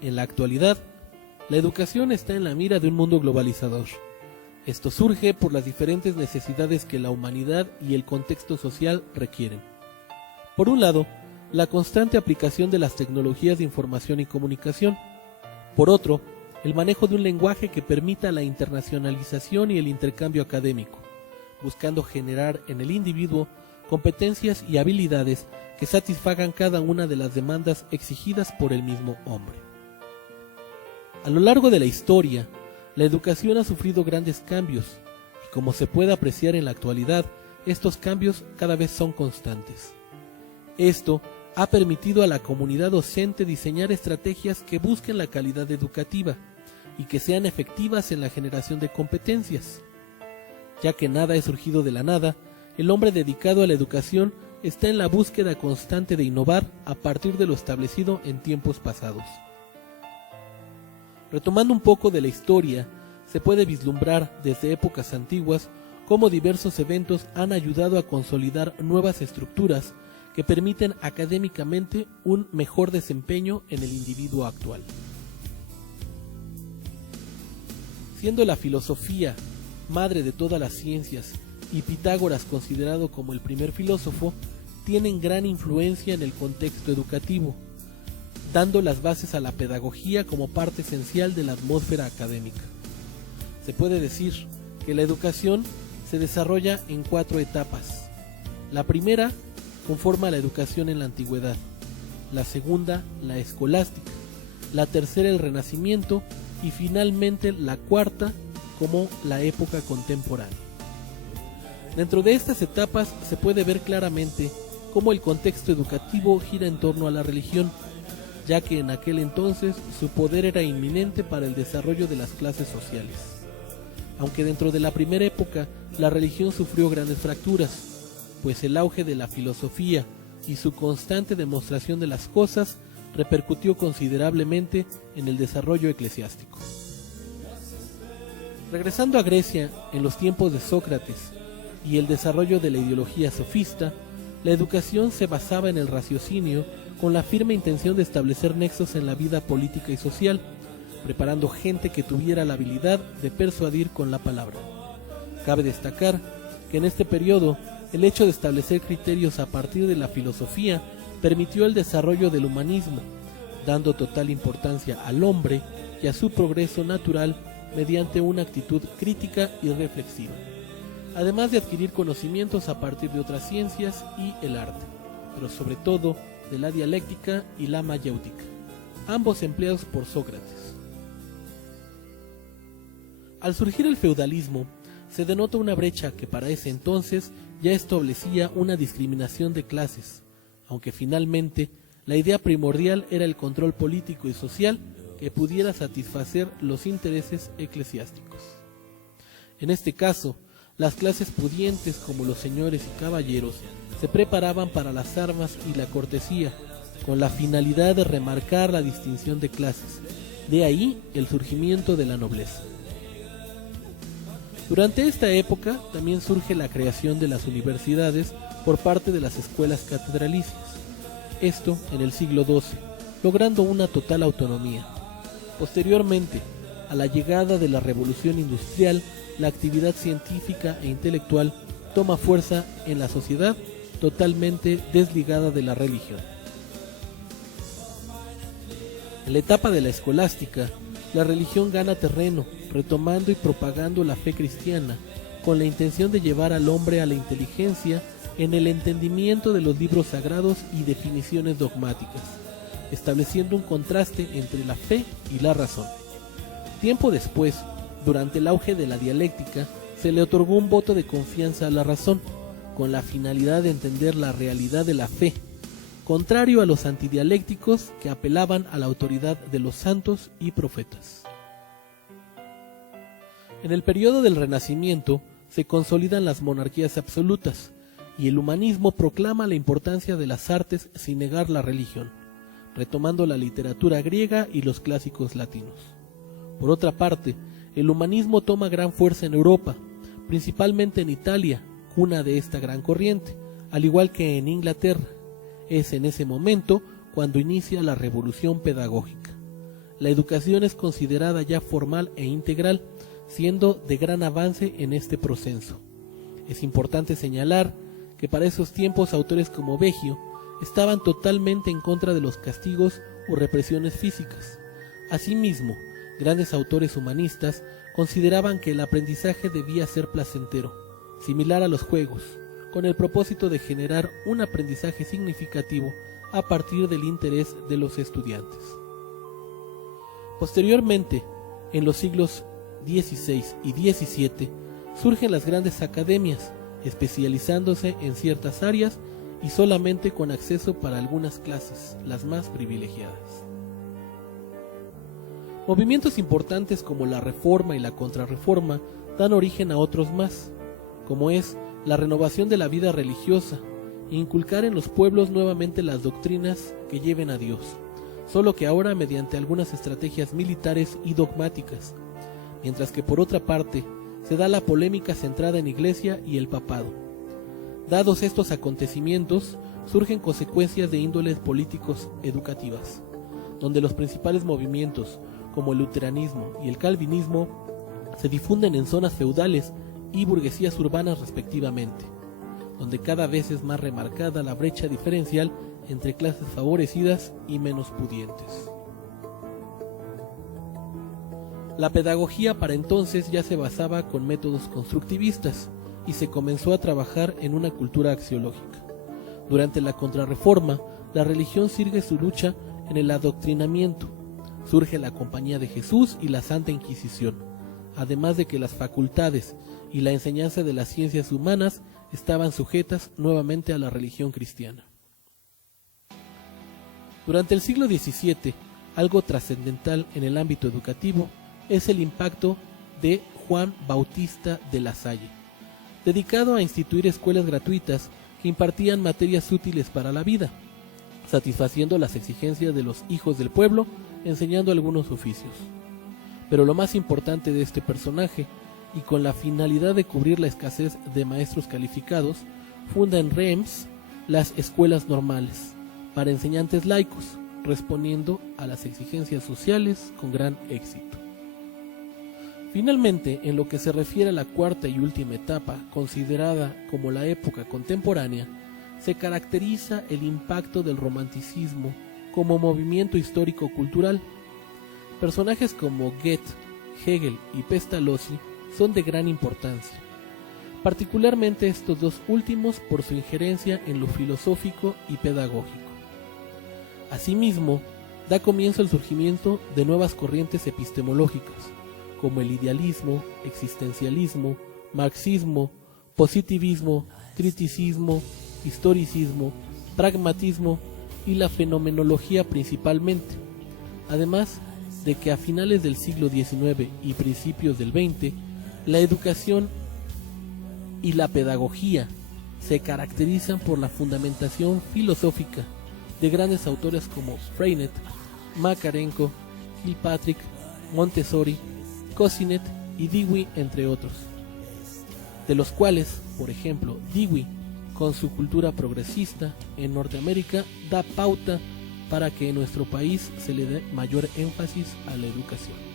En la actualidad, la educación está en la mira de un mundo globalizador. Esto surge por las diferentes necesidades que la humanidad y el contexto social requieren. Por un lado, la constante aplicación de las tecnologías de información y comunicación. Por otro, el manejo de un lenguaje que permita la internacionalización y el intercambio académico, buscando generar en el individuo competencias y habilidades que satisfagan cada una de las demandas exigidas por el mismo hombre. A lo largo de la historia, la educación ha sufrido grandes cambios, y como se puede apreciar en la actualidad, estos cambios cada vez son constantes. Esto ha permitido a la comunidad docente diseñar estrategias que busquen la calidad educativa y que sean efectivas en la generación de competencias. Ya que nada es surgido de la nada, el hombre dedicado a la educación está en la búsqueda constante de innovar a partir de lo establecido en tiempos pasados. Retomando un poco de la historia, se puede vislumbrar desde épocas antiguas cómo diversos eventos han ayudado a consolidar nuevas estructuras que permiten académicamente un mejor desempeño en el individuo actual. Siendo la filosofía madre de todas las ciencias y Pitágoras considerado como el primer filósofo, tienen gran influencia en el contexto educativo, dando las bases a la pedagogía como parte esencial de la atmósfera académica. Se puede decir que la educación se desarrolla en 4 etapas. La primera conforma la educación en la antigüedad, la segunda la escolástica, la tercera el Renacimiento y finalmente la cuarta como la época contemporánea. Dentro de estas etapas se puede ver claramente cómo el contexto educativo gira en torno a la religión, ya que en aquel entonces su poder era inminente para el desarrollo de las clases sociales. Aunque dentro de la primera época la religión sufrió grandes fracturas, pues el auge de la filosofía y su constante demostración de las cosas repercutió considerablemente en el desarrollo eclesiástico. Regresando a Grecia en los tiempos de Sócrates y el desarrollo de la ideología sofista, la educación se basaba en el raciocinio con la firme intención de establecer nexos en la vida política y social, preparando gente que tuviera la habilidad de persuadir con la palabra. Cabe destacar que en este periodo el hecho de establecer criterios a partir de la filosofía permitió el desarrollo del humanismo, dando total importancia al hombre y a su progreso natural mediante una actitud crítica y reflexiva, además de adquirir conocimientos a partir de otras ciencias y el arte, pero sobre todo de la dialéctica y la mayéutica, ambos empleados por Sócrates. Al surgir el feudalismo, se denota una brecha que para ese entonces ya establecía una discriminación de clases, aunque finalmente la idea primordial era el control político y social que pudiera satisfacer los intereses eclesiásticos. En este caso, las clases pudientes como los señores y caballeros se preparaban para las armas y la cortesía, con la finalidad de remarcar la distinción de clases, de ahí el surgimiento de la nobleza. Durante esta época también surge la creación de las universidades por parte de las escuelas catedralicias, esto en el siglo XII, logrando una total autonomía. Posteriormente, a la llegada de la Revolución Industrial, la actividad científica e intelectual toma fuerza en la sociedad totalmente desligada de la religión. En la etapa de la escolástica, la religión gana terreno, retomando y propagando la fe cristiana, con la intención de llevar al hombre a la inteligencia en el entendimiento de los libros sagrados y definiciones dogmáticas, estableciendo un contraste entre la fe y la razón. Tiempo después, durante el auge de la dialéctica, se le otorgó un voto de confianza a la razón, con la finalidad de entender la realidad de la fe, contrario a los antidialécticos que apelaban a la autoridad de los santos y profetas. En el periodo del Renacimiento se consolidan las monarquías absolutas y el humanismo proclama la importancia de las artes sin negar la religión, retomando la literatura griega y los clásicos latinos. Por otra parte, el humanismo toma gran fuerza en Europa, principalmente en Italia, cuna de esta gran corriente, al igual que en Inglaterra. Es en ese momento cuando inicia la revolución pedagógica. la educación es considerada ya formal e integral, siendo de gran avance en este proceso. Es importante señalar que para esos tiempos autores como Veggio estaban totalmente en contra de los castigos o represiones físicas. Asimismo, grandes autores humanistas consideraban que el aprendizaje debía ser placentero, similar a los juegos, con el propósito de generar un aprendizaje significativo a partir del interés de los estudiantes. Posteriormente, en los siglos XVI y XVII, surgen las grandes academias, especializándose en ciertas áreas y solamente con acceso para algunas clases, las más privilegiadas. Movimientos importantes como la Reforma y la Contrarreforma dan origen a otros más, como es la renovación de la vida religiosa, e inculcar en los pueblos nuevamente las doctrinas que lleven a Dios, solo que ahora mediante algunas estrategias militares y dogmáticas, mientras que por otra parte se da la polémica centrada en Iglesia y el papado. Dados estos acontecimientos, surgen consecuencias de índoles políticos educativas, donde los principales movimientos, como el luteranismo y el calvinismo, se difunden en zonas feudales y burguesías urbanas respectivamente, donde cada vez es más remarcada la brecha diferencial entre clases favorecidas y menos pudientes. La pedagogía para entonces ya se basaba con métodos constructivistas y se comenzó a trabajar en una cultura axiológica. Durante la Contrarreforma, la religión sigue su lucha en el adoctrinamiento. Surge la Compañía de Jesús y la Santa Inquisición, además de que las facultades y la enseñanza de las ciencias humanas estaban sujetas nuevamente a la religión cristiana. Durante el siglo XVII, algo trascendental en el ámbito educativo es el impacto de Juan Bautista de La Salle, dedicado a instituir escuelas gratuitas que impartían materias útiles para la vida, satisfaciendo las exigencias de los hijos del pueblo, enseñando algunos oficios. Pero lo más importante de este personaje, y con la finalidad de cubrir la escasez de maestros calificados, funda en Reims las escuelas normales para enseñantes laicos, respondiendo a las exigencias sociales con gran éxito. Finalmente, en lo que se refiere a la cuarta y última etapa, considerada como la época contemporánea, se caracteriza el impacto del romanticismo como movimiento histórico-cultural. Personajes como Goethe, Hegel y Pestalozzi son de gran importancia, particularmente estos dos últimos por su injerencia en lo filosófico y pedagógico. Asimismo, da comienzo el surgimiento de nuevas corrientes epistemológicas, como el idealismo, existencialismo, marxismo, positivismo, criticismo, historicismo, pragmatismo y la fenomenología principalmente, además de que a finales del siglo XIX y principios del XX, la educación y la pedagogía se caracterizan por la fundamentación filosófica de grandes autores como Freinet, Makarenko, Kilpatrick, Montessori, Cousinet y Dewey, entre otros, de los cuales, por ejemplo, Dewey, con su cultura progresista en Norteamérica, da pauta para que en nuestro país se le dé mayor énfasis a la educación.